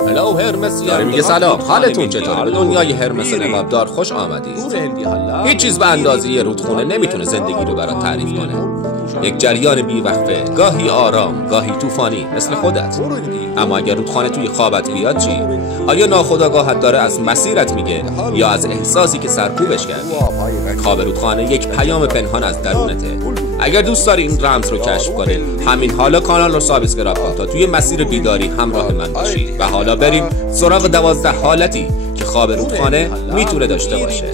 هلو هرمس، داره میگه سلام، حالتون چطوره؟ به دنیای هرمس نقابدار خوش آمدید. هیچ چیز به اندازه رودخونه نمیتونه زندگی رو برات تعریف کنه. یک جریان بیوقفه، گاهی آرام، گاهی طوفانی، مثل خودت. اما اگر رودخانه توی خوابت بیاد چی؟ آیا ناخودآگاهت داره از مسیرت میگه یا از احساسی که سرکوبش کردی؟ خواب رودخانه یک پیام پنهان از درونته. اگر دوست داری این رمز رو کشف کنی، همین حالا کانال رو سابسکرایب کن تا توی مسیر بیداری همراه من باشی. و حالا بریم سراغ 12 حالتی که خواب رودخانه میتونه داشته باشه.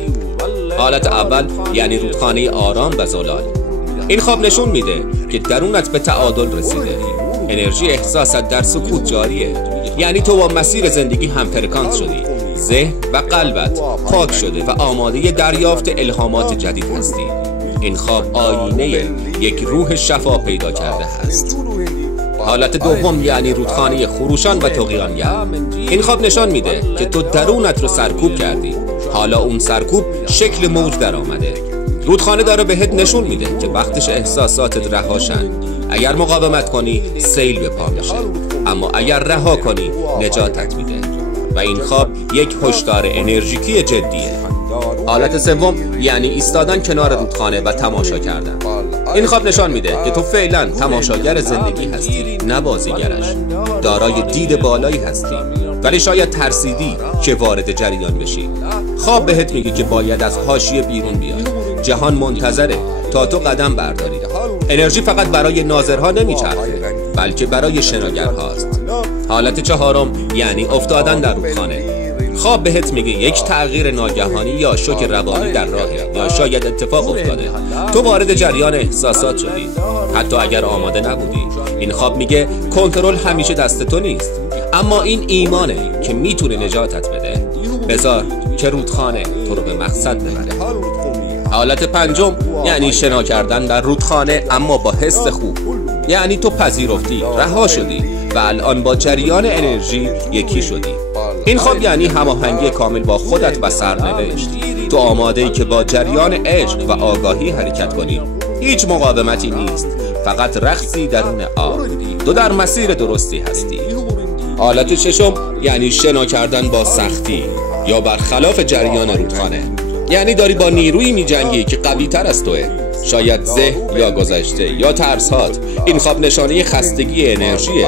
حالت اول یعنی رودخانه آرام و زلال. این خواب نشون میده که درونت به تعادل رسیده. انرژی احساست در سکوت جاریه. یعنی تو با مسیر زندگی هم فرکانس شدی. ذهن و قلبت پاک شده و آماده دریافت الهامات جدید هستی. این خواب آینه یک روح شفا پیدا کرده است. حالت دوم یعنی رودخانه خروشان و طغیانگر. این خواب نشان میده که تو درونت رو سرکوب کردی. حالا اون سرکوب شکل موج در آمده. رودخانه داره بهت نشون میده که وقتش احساساتت رهاشن. اگر مقاومت کنی سیل به پا میشه، اما اگر رها کنی نجاتت میده. و این خواب یک هشدار انرژیکی جدیه. حالت سوم یعنی ایستادن کنار رودخانه و تماشا کردن. این خواب نشان میده که تو فعلا تماشاگر زندگی هستی، نه بازیگرش. دارای دید بالایی هستی، ولی شاید ترسیدی که وارد جریان بشی. خواب بهت میگه که باید از حاشیه بیرون بیای. جهان منتظره تا تو قدم برداری. انرژی فقط برای ناظرها نمیچرخه، بلکه برای شناگرهاست. حالت چهارم یعنی افتادن در رودخانه. خواب بهت میگه یک تغییر ناگهانی یا شوک روانی در راهه، یا شاید اتفاق افتاده. تو وارد جریان احساسات شدی، حتی اگر آماده نبودی. این خواب میگه کنترل همیشه دست تو نیست، اما این ایمانه که میتونه نجاتت بده. بذار که رودخانه تو رو به مقصد ببره. حالت پنجم یعنی شنا کردن در رودخانه، اما با حس خوب. یعنی تو پذیرفتی، رها شدی و الان با جریان انرژی یکی شدی. این خواب یعنی هماهنگی کامل با خودت و سرنوشت. تو آماده‌ای که با جریان عشق و آگاهی حرکت کنی. هیچ مقاومتی نیست، فقط رقصی درون آب. تو در مسیر درستی هستی. حالت ششم یعنی شنا کردن با سختی یا برخلاف جریان رودخانه. یعنی داری با نیرویی می‌جنگی که قوی‌تر از توئه. شاید ذهن یا گذشته یا ترسات. این خواب نشانه خستگی انرژیه.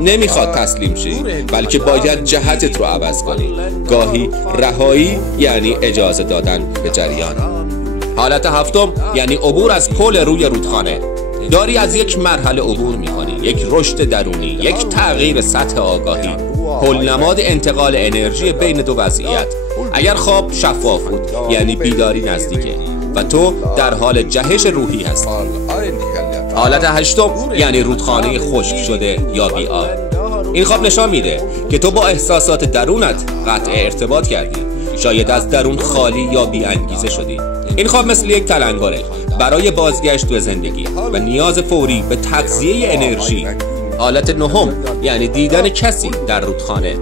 نمیخواد تسلیم شی، بلکه باید جهتت رو عوض کنی. گاهی رهایی یعنی اجازه دادن به جریان. حالت هفتم یعنی عبور از پل روی رودخانه. داری از یک مرحله عبور میکنی، یک رشد درونی، یک تغییر سطح آگاهی. پل نماد انتقال انرژی بین دو وضعیت. اگر خواب شفاف بود یعنی بیداری نزدیکه و تو در حال جهش روحی هستی. حالت هشتم یعنی رودخانه خشک شده یا بی آب. این خواب نشان میده که تو با احساسات درونت قطع ارتباط کردی. شاید از درون خالی یا بی انگیزه شدی. این خواب مثل یک تلنگره برای بازگشت به زندگی و نیاز فوری به تغذیه انرژی. حالت نهم یعنی دیدن کسی در رودخانه.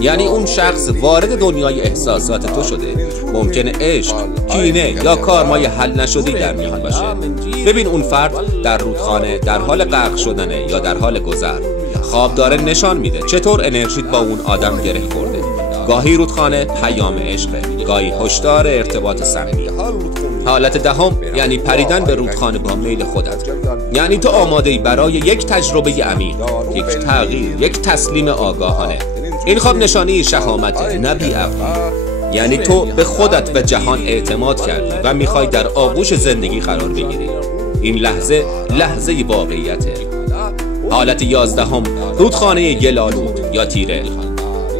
یعنی اون شخص وارد دنیای احساسات تو شده. ممکنه عشق، کینه یا کارمای حل نشدی در میان باشه. ببین اون فرد در رودخانه در حال غرق شدنه یا در حال گذر. خواب داره نشان میده چطور انرژیت با اون آدم گره خورده. گاهی رودخانه پیام عشقه، گاهی هشدار ارتباط صمیمی. حالت دهم یعنی پریدن به رودخانه با میل خودت. یعنی تو آماده‌ای برای یک تجربه عمیق، یک تغییر، یک تسلیم آگاهانه. این خواب نشانه شهامت، نه بی‌عقلی. یعنی تو به خودت و جهان اعتماد کردی و میخوای در آغوش زندگی قرار بگیری. این لحظه واقعیته. حالت 11 رودخانه گل‌آلود یا تیره.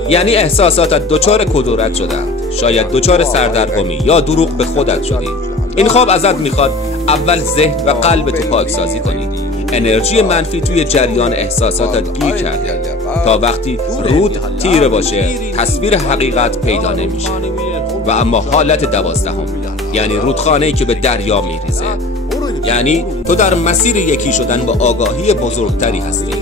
یعنی احساساتت دچار کدورت شدند. شاید دچار سردرگمی یا دروغ به خودت شدی. این خواب ازت میخواد اول ذهن و قلبت پاکسازی کنی. انرژی منفی توی جریان احساساتت گیر کرده تا وقتی رود تیره باشه تصویر حقیقت پیدا نمیشه. و اما حالت 12 یعنی رودخانه‌ای که به دریا میریزه. یعنی تو در مسیر یکی شدن با آگاهی بزرگتری هستی.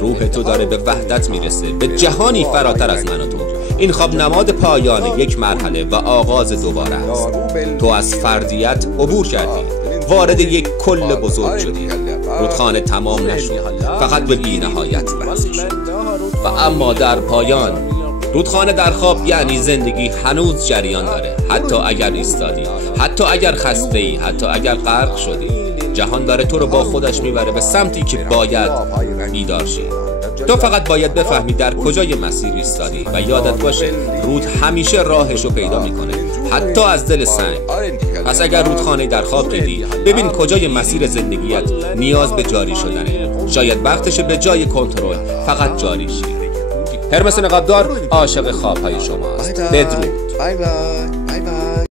روح تو داره به وحدت میرسه، به جهانی فراتر از من و تو. این خواب نماد پایان یک مرحله و آغاز دوباره است. تو از فردیت عبور کردی، وارد یک کل بزرگ شدی. رودخانه تمام نشد، فقط به بی‌نهایت وصل شد. و اما در پایان رودخانه در خواب یعنی زندگی هنوز جریان داره. حتی اگر ایستادی، حتی اگر خسته‌ای، حتی اگر غرق شدی، جهان داره تو رو با خودش میبره به سمتی که باید بیدار شی. تو فقط باید بفهمی در کجای مسیر ایستادی و یادت باشه رود همیشه راهشو پیدا میکنه، حتی از دل سنگ. پس اگر رودخانه در خواب دیدی، ببین کجای مسیر زندگیت نیاز به جاری شدنه. شاید وقتشه به جای کنترل فقط جاری شی. هرمس نقابدار عاشق خوابهای شماست. بدرود.